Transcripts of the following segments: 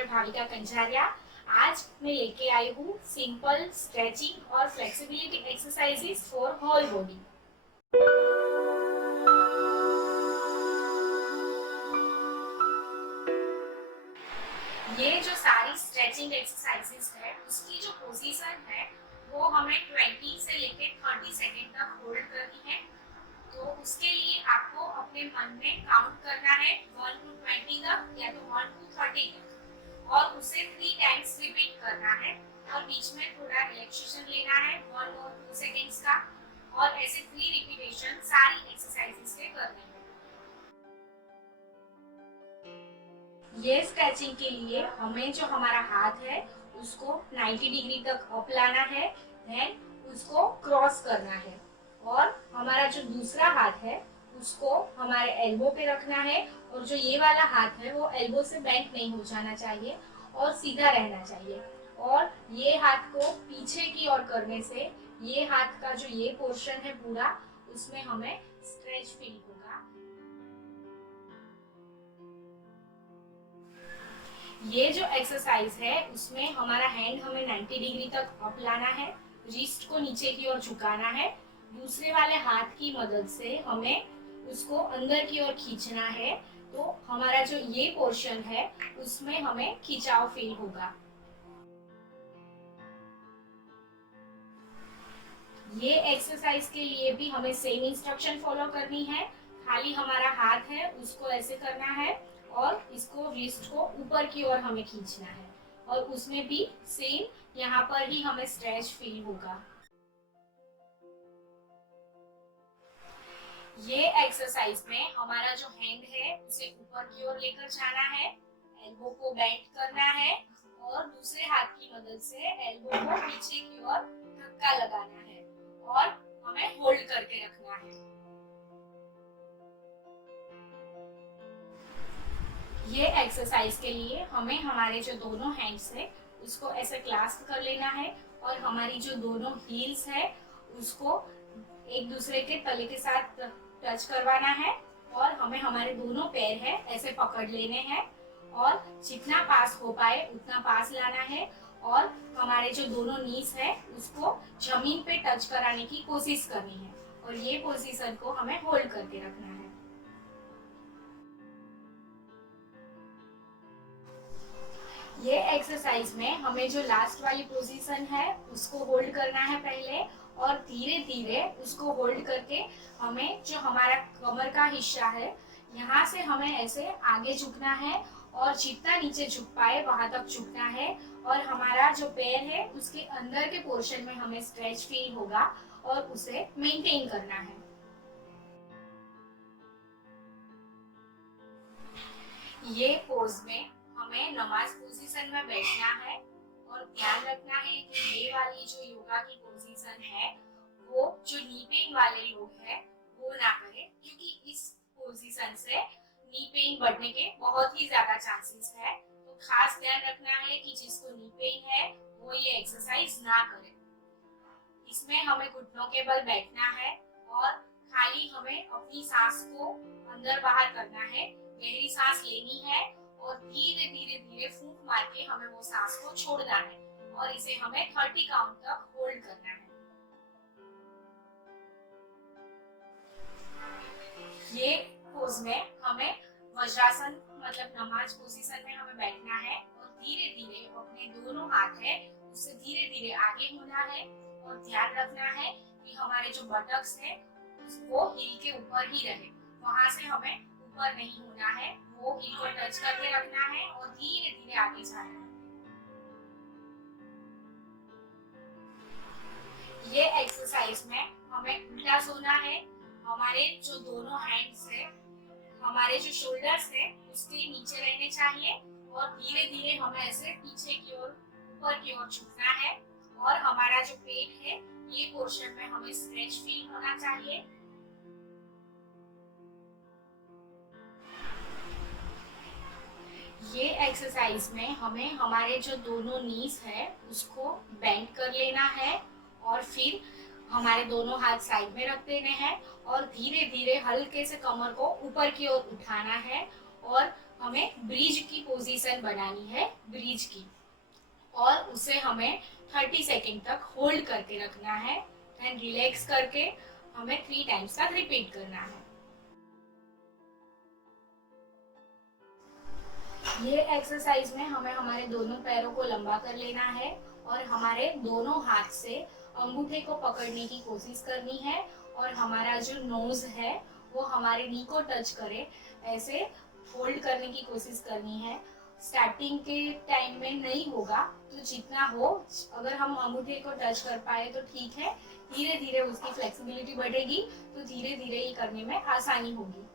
Doctor Bhavika Kanjariya. आज मैं लेके आई हूँ सिंपल स्ट्रेचिंग और flexibility exercises for whole body. ये जो सारी स्ट्रेचिंग एक्सरसाइजेस है उसकी जो पोजीशन है वो हमें 20 से लेके 30 सेकेंड तक होल्ड करनी है। तो उसके लिए आपको अपने मन में काउंट करना है 1 to 20 तक या तो 1 to 30 तक, और उसे 3 टाइम्स रिपीट करना है। और बीच में थोड़ा रिलैक्सेशन लेना है 1 और 2 सेकेंड्स का, और ऐसे 3 रिपीटेशन सारी एक्सरसाइजेस के करने हैं। ये स्ट्रेचिंग के लिए हमें जो हमारा हाथ है उसको 90 डिग्री तक अप लाना है, देन उसको क्रॉस करना है, और हमारा जो दूसरा हाथ है उसको हमारे एल्बो पे रखना है, और जो ये वाला हाथ है वो एल्बो से बेंड नहीं हो जाना चाहिए और सीधा रहना चाहिए। और ये हाथ को पीछे की ओर करने से ये हाथ का जो ये पोर्शन है पूरा, उसमें हमें स्ट्रेच फील होगा। ये जो एक्सरसाइज है उसमें हमारा हैंड हमें 90 डिग्री तक अप लाना है, रिस्ट को नीचे की ओर झुकाना है, दूसरे वाले हाथ की मदद से हमें उसको अंदर की ओर खींचना है। तो हमारा जो ये पोर्शन है उसमें हमें खिंचाव फील होगा। ये एक्सरसाइज के लिए भी हमें सेम इंस्ट्रक्शन फॉलो करनी है। खाली हमारा हाथ है उसको ऐसे करना है और इसको रिस्ट को ऊपर की ओर हमें खींचना है, और उसमें भी सेम यहाँ पर ही हमें स्ट्रेच फील होगा। ये एक्सरसाइज में हमारा जो हैंड है उसे ऊपर की ओर लेकर जाना है, एल्बो को बेंड करना है, और दूसरे हाथ की मदद से एल्बो को पीछे की ओर धक्का लगाना है, और हमें होल्ड करके रखना है। ये एक्सरसाइज के लिए हमें हमारे जो दोनों हैंड्स है उसको ऐसे क्लास्प कर लेना है, और हमारी जो दोनों हील्स है उसको एक दूसरे के तले के साथ टच करवाना है, और हमें हमारे दोनों पैर है ऐसे पकड़ लेने हैं, और जितना पास हो पाए उतना पास लाना है, और हमारे जो दोनों नीज है उसको जमीन पे टच कराने की कोशिश करनी है, और ये पोजीशन को हमें होल्ड करके रखना है। ये एक्सरसाइज में हमें जो लास्ट वाली पोजीशन है उसको होल्ड करना है पहले, और धीरे धीरे उसको होल्ड करके हमें जो हमारा कमर का हिस्सा है यहाँ से हमें ऐसे आगे झुकना है, और जितना नीचे झुक पाए वहां तक झुकना है, और हमारा जो पैर है उसके अंदर के पोर्शन में हमें स्ट्रेच फील होगा और उसे मेंटेन करना है। ये पोज में हमें नमाज पोजीशन में बैठना है, और ध्यान रखना है कि ये वाली जो योगा की पोजीशन है वो जो नी पेन वाले लोग हैं वो ना करें, क्योंकि इस पोजीशन से नी पेन बढ़ने के बहुत ही ज्यादा चांसेस है। तो खास ध्यान रखना है कि जिसको नी पेन है वो ये एक्सरसाइज ना करे। इसमें हमें घुटनों के बल बैठना है, और खाली हमें अपनी सांस को अंदर बाहर करना है, गहरी सांस लेनी है, और धीरे धीरे धीरे फूंक मार के हमें वो सांस को छोड़ना है, और इसे हमें 30 काउंट तक होल्ड करना है। ये पोज में हमें वज्रासन मतलब नमाज पोजीशन में हमें बैठना है, और धीरे धीरे अपने दोनों हाथ है उससे धीरे धीरे आगे होना है, और ध्यान रखना है कि हमारे जो बटक्स है वो हील के ऊपर ही रहे, वहां से हमें ऊपर नहीं होना है, वो हील को टच करके रखना है और धीरे धीरे आगे जाना है। ये एक्सरसाइज में हमें उल्टा सोना है, हमारे जो दोनों हैंड्स है हमारे जो शोल्डर्स है उसके नीचे रहने चाहिए, और धीरे धीरे हमें ऐसे पीछे की ओर ऊपर की ओर झुकना है, और हमारा जो पेट है ये पोर्शन में हमें स्ट्रेच फील होना चाहिए। ये एक्सरसाइज में हमें हमारे जो दोनों नीज है उसको बेंड कर लेना है, और फिर हमारे दोनों हाथ साइड में रख देने हैं, और धीरे धीरे हल्के से कमर को ऊपर की ओर उठाना है, और हमें ब्रिज की पोजीशन पोजीशन बनानी है ब्रिज की, और उसे हमें 30 सेकेंड तक होल्ड करके रखना है। एंड रिलैक्स करके हमें 3 टाइम्स तक रिपीट करना है। ये एक्सरसाइज में हमें हमारे दोनों पैरों को लंबा कर लेना है और हमारे दोनों हाथ से अंगूठे को पकड़ने की कोशिश करनी है, और हमारा जो नोज है वो हमारे नी को टच करे, ऐसे होल्ड करने की कोशिश करनी है। स्टार्टिंग के टाइम में नहीं होगा, तो जितना हो, अगर हम अंगूठे को टच कर पाए तो ठीक है, धीरे धीरे उसकी फ्लेक्सिबिलिटी बढ़ेगी तो धीरे धीरे ये करने में आसानी होगी।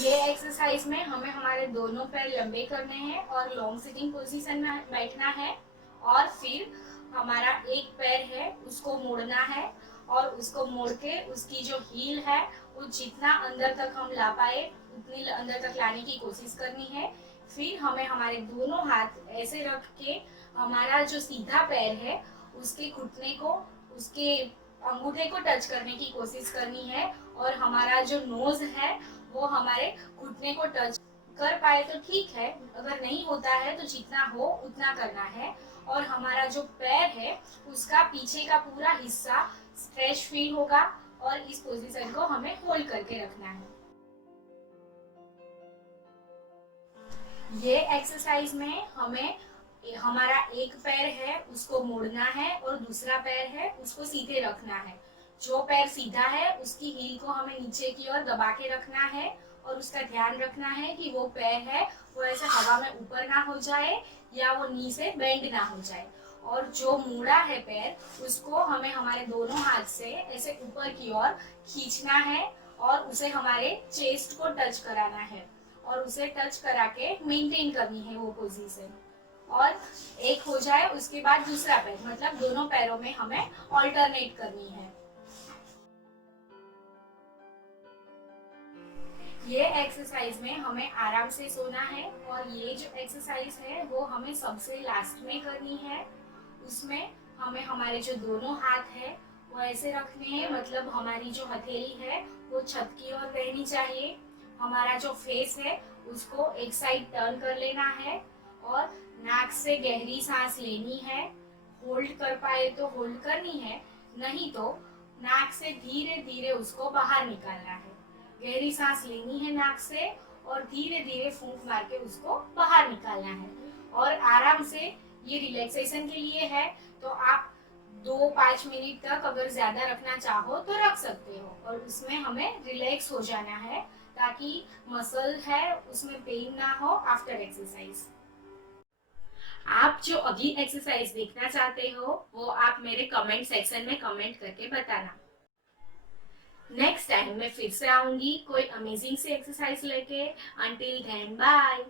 ये एक्सरसाइज में हमें हमारे दोनों पैर लंबे करने हैं और लॉन्ग सिटिंग पोजीशन में बैठना है, और फिर हमारा एक पैर है उसको मोड़ना है, और उसको मोड़ के उसकी जो हील है वो जितना अंदर तक हम ला पाए उतनी अंदर तक लाने की कोशिश करनी है। फिर हमें हमारे दोनों हाथ ऐसे रख के हमारा जो सीधा पैर है उसके घुटने को, उसके अंगूठे को टच करने की कोशिश करनी है, और हमारा जो नोज है वो हमारे घुटने को टच कर पाए तो ठीक है, अगर नहीं होता है तो जितना हो उतना करना है। और हमारा जो पैर है उसका पीछे का पूरा हिस्सा स्ट्रेच फील होगा, और इस पोजीशन को हमें होल्ड करके रखना है। ये एक्सरसाइज में हमें हमारा एक पैर है उसको मोड़ना है और दूसरा पैर है उसको सीधे रखना है। जो पैर सीधा है उसकी हील को हमें नीचे की ओर दबा के रखना है, और उसका ध्यान रखना है कि वो पैर है वो ऐसे हवा में ऊपर ना हो जाए या वो नी से बेंड ना हो जाए। और जो मुड़ा है पैर उसको हमें हमारे दोनों हाथ से ऐसे ऊपर की ओर खींचना है, और उसे हमारे चेस्ट को टच कराना है, और उसे टच करा के मेंटेन करनी है वो पोजीशन। और एक हो जाए उसके बाद दूसरा पैर, मतलब दोनों पैरों में हमें ऑल्टरनेट करनी है। ये एक्सरसाइज में हमें आराम से सोना है, और ये जो एक्सरसाइज है वो हमें सबसे लास्ट में करनी है। उसमें हमें हमारे जो दोनों हाथ है वो ऐसे रखने हैं, मतलब हमारी जो हथेली है वो छत की ओर रहनी चाहिए। हमारा जो फेस है उसको एक साइड टर्न कर लेना है, और नाक से गहरी सांस लेनी है। होल्ड कर पाए तो होल्ड करनी है, नहीं तो नाक से धीरे धीरे उसको बाहर निकालना है। गहरी सांस लेनी है नाक से और धीरे धीरे फूंक मार के उसको बाहर निकालना है। और आराम से, ये रिलैक्सेशन के लिए है, तो आप 2-5 मिनट तक अगर ज्यादा रखना चाहो तो रख सकते हो, और उसमें हमें रिलैक्स हो जाना है ताकि मसल है उसमें पेन ना हो आफ्टर एक्सरसाइज। आप जो अगली एक्सरसाइज देखना चाहते हो वो आप मेरे कमेंट सेक्शन में कमेंट करके बताना। नेक्स्ट टाइम मैं फिर से आऊंगी कोई अमेजिंग सी एक्सरसाइज लेके। Until then bye.